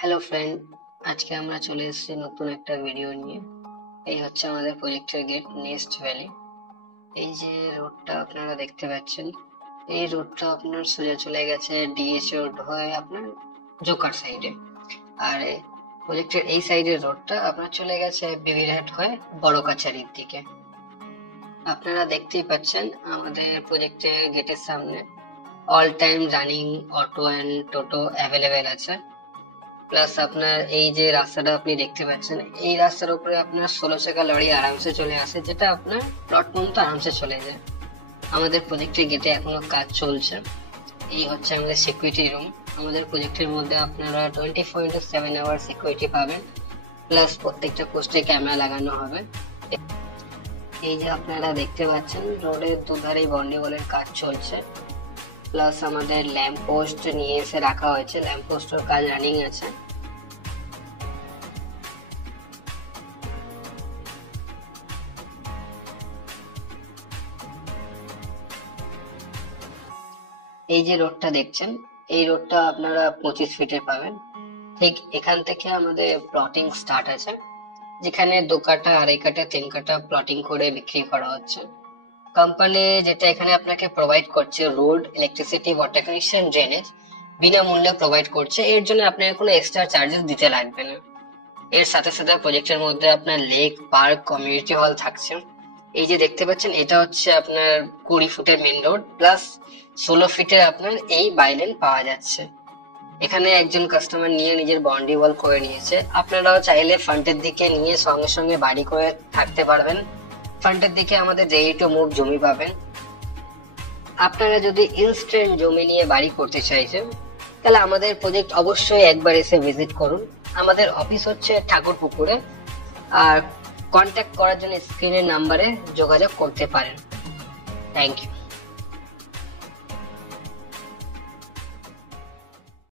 Hello friend, আজকে আমরা চলে এসেছি নতুন একটা ভিডিও নিয়ে। এই হচ্ছে আমাদের প্রজেক্টের গেট নেস্ট ভ্যালি। এই যে রোডটা আপনারা দেখতে পাচ্ছেন, এই রোডটা আপনার সোজা চলে গেছে ডিএস রোড হয়ে আপনার জোকার সাইডে। আর প্রজেক্টের এই সাইডের রোডটা আপনার চলে গেছে বেবিরহাট হয়ে বড় কাছারির দিকে। আপনারা দেখতেই পাচ্ছেন আমাদের প্রজেক্টের গেটের সামনে all time running auto and toto available আছে। প্লাস আপনার এই যে রাস্তাটা আপনি দেখতে পাচ্ছেন, এই রাস্তার উপরে আপনার 16 চাকা লরি আরামসে চলে আসে, যেটা আপনার প্লট পর্যন্ত আরামসে চলে যায়। আমাদের প্রজেক্টের গেটে এখনো কাজ চলছে। এই হচ্ছে আমাদের সিকিউরিটি রুম। আমাদের প্রজেক্টের মধ্যে আপনারা 24/7 আওয়ার সিকিউরিটি পাবেন, প্লাস প্রত্যেকটা পোস্টে ক্যামেরা লাগানো হবে। এই যে আপনারা দেখতে পাচ্ছেন রোডের দুধারেই বন্ডিওয়ালের কাজ চলছে, প্লাস আমাদের ল্যাম্প পোস্ট নিয়ে এসে রাখা হয়েছে, ল্যাম্প পোস্টের কাজ রানিং আছে। এই যে রোডটা দেখছেন, এই রোডটা আপনারা 25 ফিটের পাবেন। ঠিক এখান থেকে আমাদের প্লটিং স্টার্ট আছে, যেখানে 2 কাঠা, 2.5 কাঠা, 3 কাঠা প্লটিং করে বিক্রি করা হচ্ছে। কোম্পানি যেটা এখানে আপনাকে প্রোভাইড করছে, road, electricity, water connection, drainage বিনামূল্যে প্রোভাইড করছে। এর জন্য আপনাকে কোনো এক্সট্রা চার্জেস দিতে লাগবে না। এর সাথে সাথে প্রজেক্টের মধ্যে আপনার লেক, পার্ক, কমিউনিটি হল থাকছে। এই যে দেখতে পাচ্ছেন, এটা হচ্ছে আপনার 20 ফুটের মেন রোড, প্লাস 16 ফিটের আপনার এই বাইলেন পাওয়া যাচ্ছে। এখানে একজন কাস্টমার নিয়ে নিজের বাউন্ডারি ওয়াল করে নিয়েছে। আপনারাও চাইলে ফ্রন্টের দিকে নিয়ে সঙ্গে সঙ্গে বাড়ি করে থাকতে পারবেন। ফ্রন্টের দিকে আমাদের রেডি টু মুভ জমি পাবেন। আপনারা যদি ইনস্ট্যান্ট জমি নিয়ে বাড়ি করতে চাইছেন, তাহলে আমাদের প্রজেক্ট অবশ্যই একবার এসে ভিজিট করুন। আমাদের অফিস হচ্ছে ঠাকুরপুকুরে। আর কন্ট্যাক্ট করার জন্য স্ক্রিনের নাম্বারে যোগাযোগ করতে পারেন। Thank you.